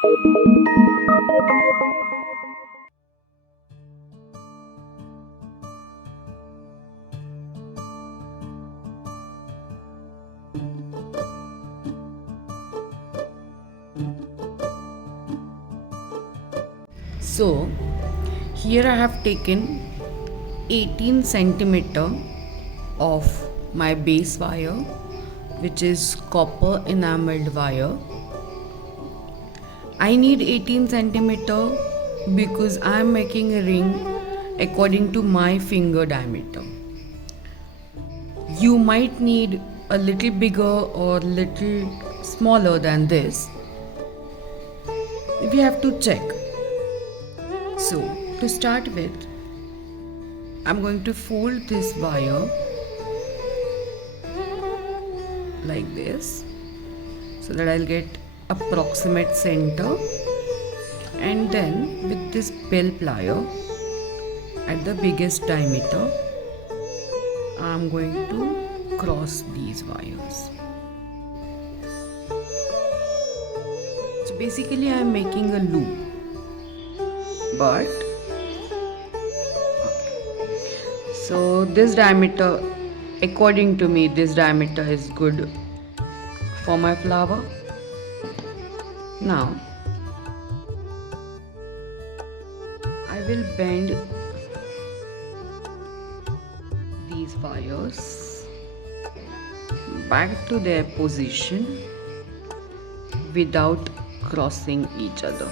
So here I have taken 18 centimeter of my base wire, which is copper enameled wire. I need 18 centimeter because I am making a ring according to my finger diameter. You might need a little bigger or little smaller than this. We have to check. So to start with, I'm going to fold this wire like this so that I'll get approximate center, and then with this bell plier at the biggest diameter I'm going to cross these wires. So basically I'm making a loop, but so this diameter, according to me, this diameter is good for my flower. Now I will bend these wires back to their position without crossing each other.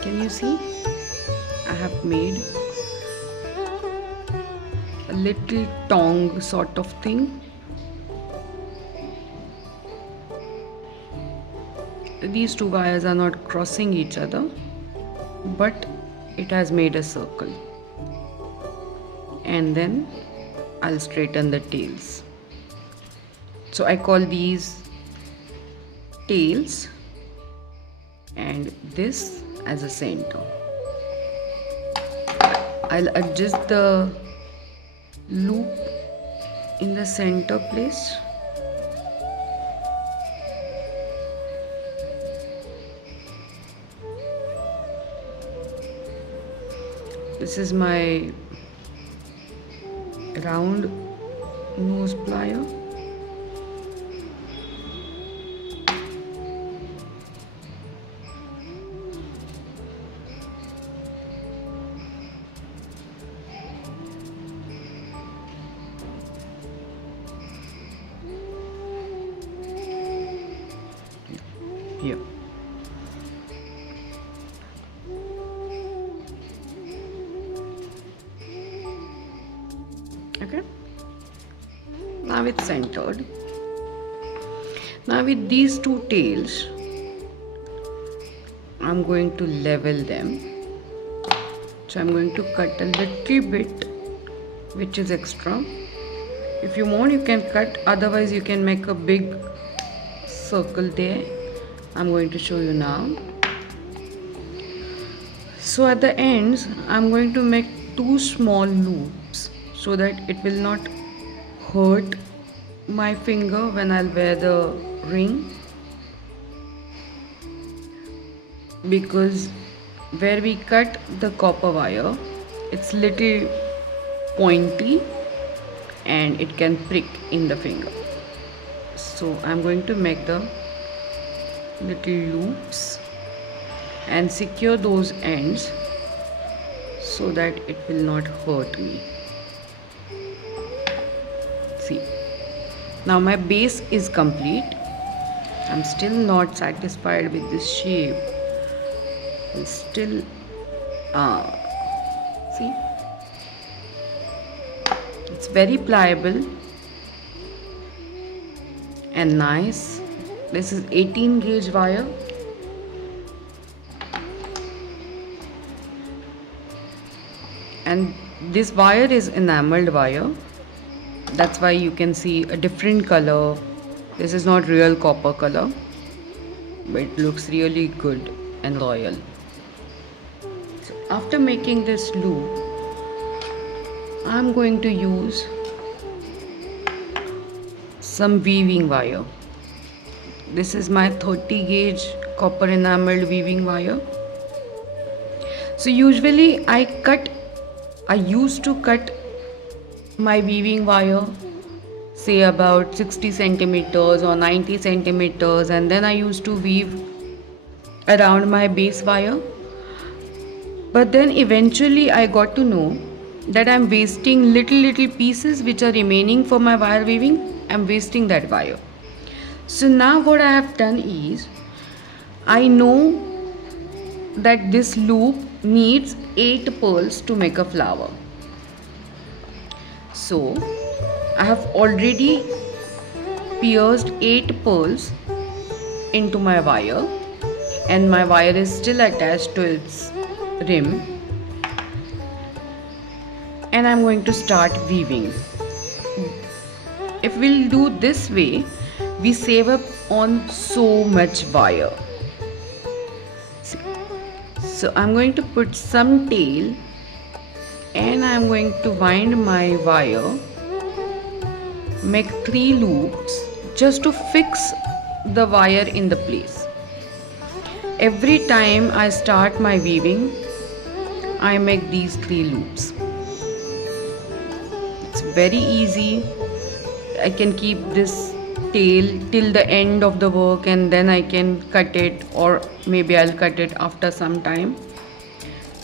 Can you see? I have made a little tongue sort of thing. These two wires are not crossing each other, but it has made a circle. And then I'll straighten the tails. So I call these tails and this as a center. I'll adjust the loop in the center place. This is my round nose plier. Here. Okay, now it's centered. Now with these two tails I'm going to level them. So I'm going to cut a little bit which is extra. If you want, you can cut, otherwise you can make a big circle there. I'm going to show you now. So at the ends I'm going to make two small loops so that it will not hurt my finger when I'll wear the ring, because where we cut the copper wire, it's little pointy and it can prick in the finger. So I'm going to make the little loops and secure those ends so that it will not hurt me. See, now my base is complete. I'm still not satisfied with this shape. It's still see, it's very pliable and nice. This is 18 gauge wire. And this wire is enameled wire. That's why you can see a different color. This is not real copper color, but it looks really good and royal. So after making this loop, I'm going to use some weaving wire. This is my 30 gauge copper enameled weaving wire. So usually I used to cut my weaving wire say about 60 centimeters or 90 centimeters, and then I used to weave around my base wire. But then eventually I got to know that I'm wasting little pieces which are remaining for my wire weaving. I'm wasting that wire. So now what I have done is, I know that this loop needs 8 pearls to make a flower. So I have already pierced 8 pearls into my wire, and my wire is still attached to its rim, and I'm going to start weaving. If we'll do this way, we save up on so much wire. So I'm going to put some tail, and I'm going to wind my wire, make 3 loops just to fix the wire in the place. Every time I start my weaving, I make these 3 loops. It's very easy. I can keep this tail till the end of the work, and then I can cut it, or maybe I'll cut it after some time.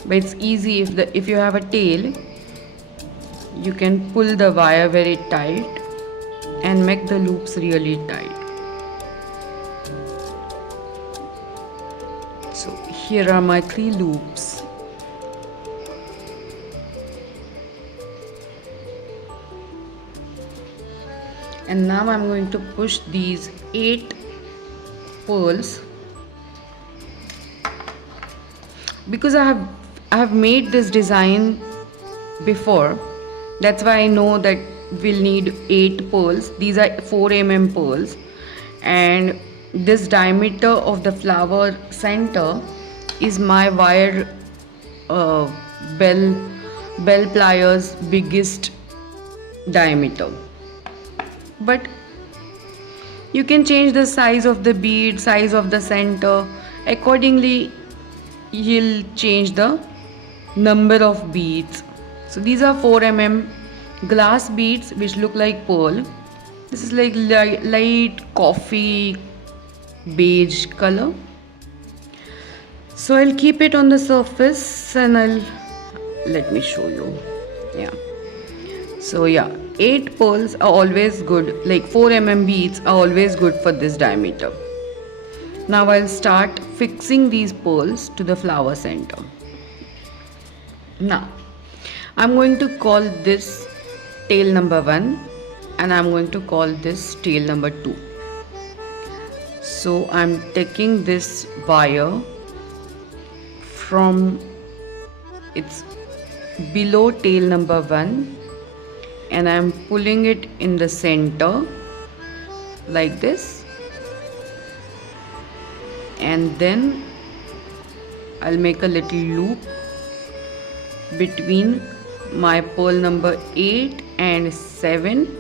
But it's easy. If you have a tail, you can pull the wire very tight and make the loops really tight. So here are my 3 loops. And now I'm going to push these 8 pearls, because I have made this design before. That's why I know that we'll need 8 pearls. These are 4 mm pearls, and this diameter of the flower center is my wire bell pliers biggest diameter. But you can change the size of the bead, size of the center. Accordingly, you'll change the number of beads. So these are 4 mm glass beads which look like pearl. This is like light coffee beige color. So I'll keep it on the surface, and let me show you. Yeah. So yeah, 8 pearls are always good, like 4 mm beads are always good for this diameter. Now I'll start fixing these pearls to the flower center. Now I'm going to call this tail number 1, and I'm going to call this tail number 2. So I'm taking this wire from its below tail number 1, and I'm pulling it in the center like this, and then I'll make a little loop between my pearl number 8 and 7,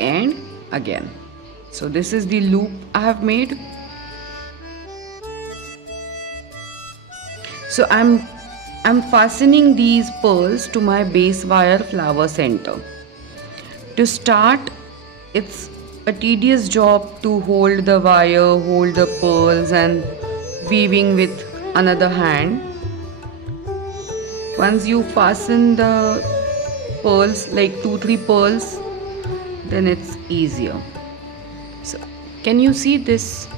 and again. So this is the loop I have made. So I'm fastening these pearls to my base wire flower center. To start, it's a tedious job to hold the wire, hold the pearls, and weaving with another hand. Once you fasten the pearls, like 2-3 pearls, then it's easier. So can you see this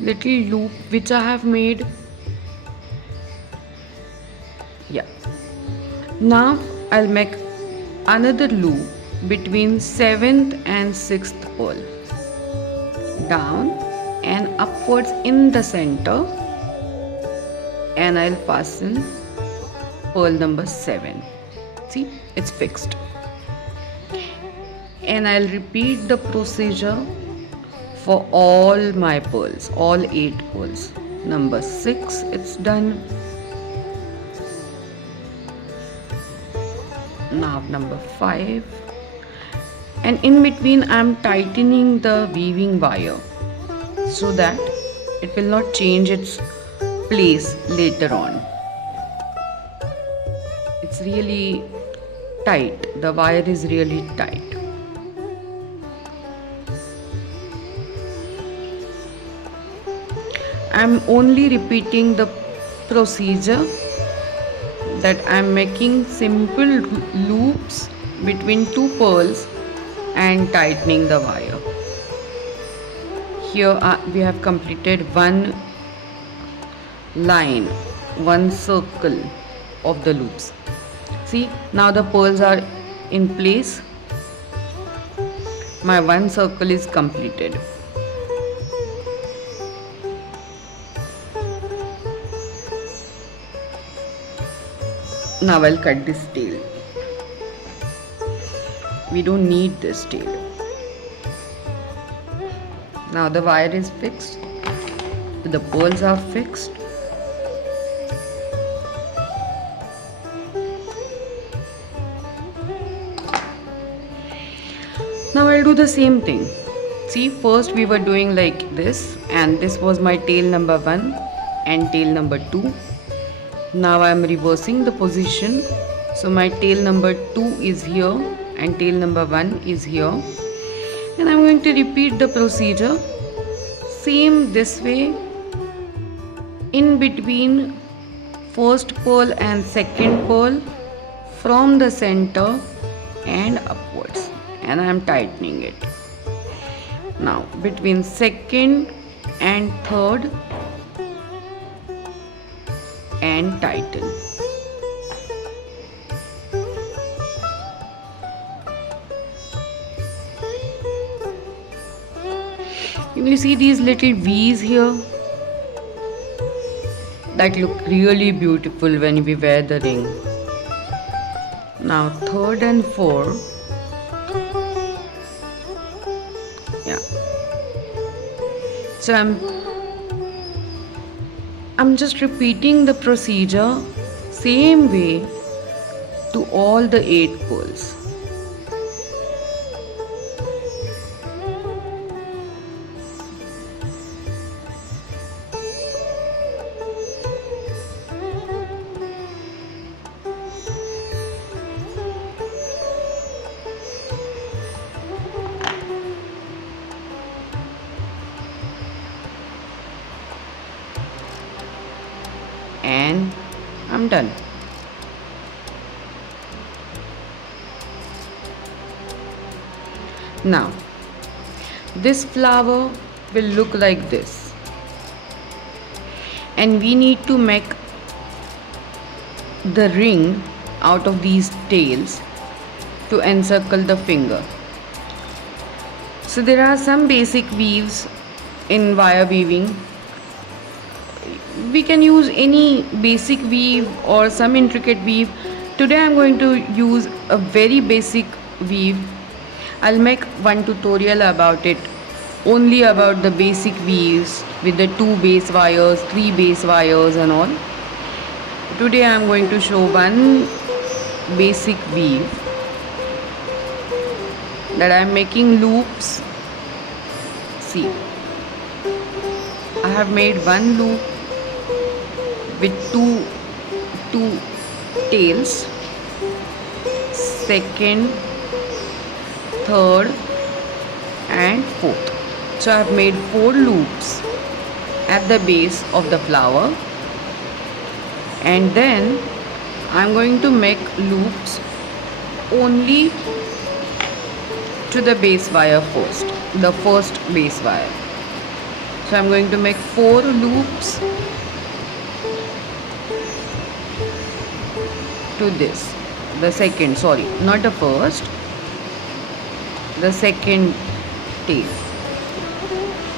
little loop which I have made? Yeah. Now I'll make another loop between 7th and 6th pearl, down and upwards in the center, and I'll fasten pearl number 7. See, it's fixed. And I'll repeat the procedure for all my pearls, all 8 pearls. Number 6, it's done. Now number 5, and in between I'm tightening the weaving wire so that it will not change its place later on. It's really tight, the wire is really tight. I'm only repeating the procedure, that I'm making simple loops between two pearls and tightening the wire. Here we have completed one line, one circle of the loops. See, now the pearls are in place. My one circle is completed. Now I'll cut this tail. We don't need this tail. Now the wire is fixed. The pearls are fixed. Now I'll do the same thing. See, first we were doing like this, and this was my tail number 1 and tail number 2. Now I am reversing the position. So my tail number 2 is here and tail number 1 is here. And I'm going to repeat the procedure same this way, in between first pearl and second pearl, from the center and upwards, and I am tightening it. Now between second and third and tighten. You see these little V's here that look really beautiful when we wear the ring. Now third and fourth. Yeah. So I'm just repeating the procedure same way to all the 8 pearls. And I'm done. Now this flower will look like this, and we need to make the ring out of these tails to encircle the finger. So there are some basic weaves in wire weaving. We can use any basic weave or some intricate weave. Today I'm going to use a very basic weave. I'll make one tutorial about it, only about the basic weaves with the 2 base wires, 3 base wires and all. Today I'm going to show one basic weave that I'm making loops. See, I have made one loop with two tails, second, third and fourth. So I have made 4 loops at the base of the flower, and then I'm going to make loops only to the base wire first, the first base wire. So I'm going to make 4 loops to this, the second, sorry, not the first, the second tail.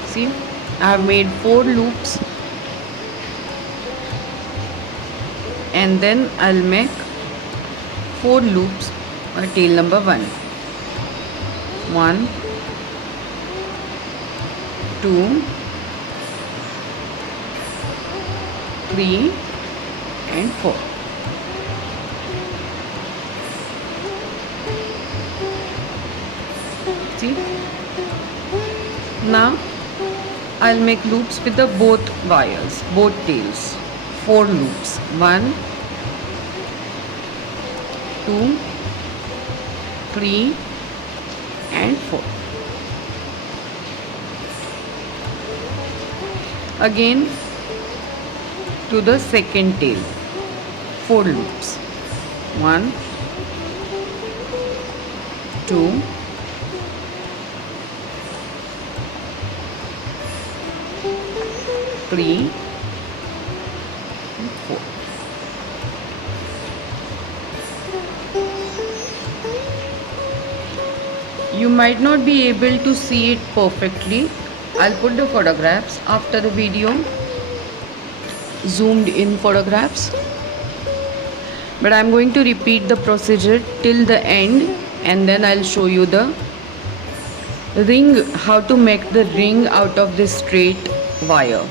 See, I have made 4 loops, and then I'll make 4 loops for tail number 1. 1, 2, 3 and 4. See? Now I'll make loops with the both wires, both tails. 4 loops. 1, 2, 3 and 4. Again to the second tail, 4 loops. 1, 2, 3 and 4. You might not be able to see it perfectly. I'll put the photographs after the video, zoomed in photographs. But I'm going to repeat the procedure till the end, and then I'll show you the ring, how to make the ring out of this straight wire.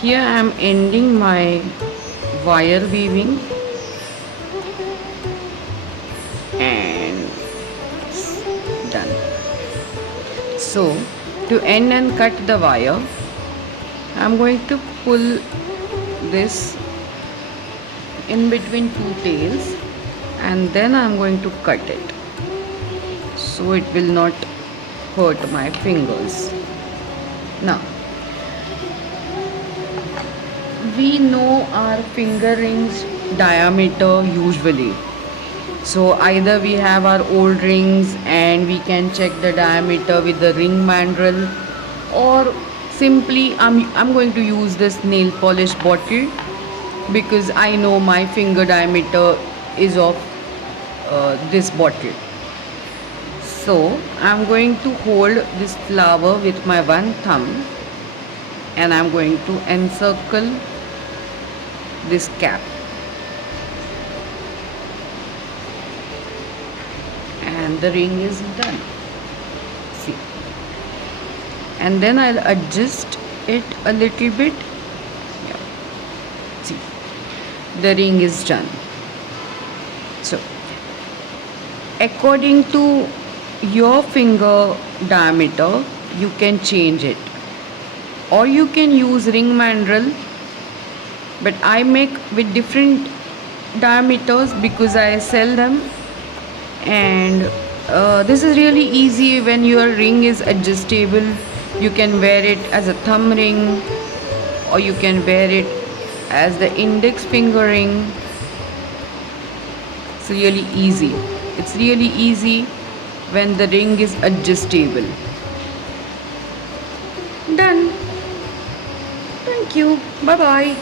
Here I am ending my wire weaving and done. So to end and cut the wire, I'm going to pull this in between two tails and then I'm going to cut it so it will not hurt my fingers. Now we know our finger rings diameter usually, so either we have our old rings and we can check the diameter with the ring mandrel, or simply I'm going to use this nail polish bottle because I know my finger diameter is of this bottle. So I'm going to hold this flower with my one thumb and I'm going to encircle this cap, and the ring is done. See, and then I'll adjust it a little bit. Yeah. See, the ring is done. So according to your finger diameter you can change it, or you can use ring mandrel, but I make with different diameters because I sell them. And this is really easy. When your ring is adjustable, you can wear it as a thumb ring or you can wear it as the index finger ring. It's really easy. It's really easy when the ring is adjustable. Done. Thank you. Bye bye.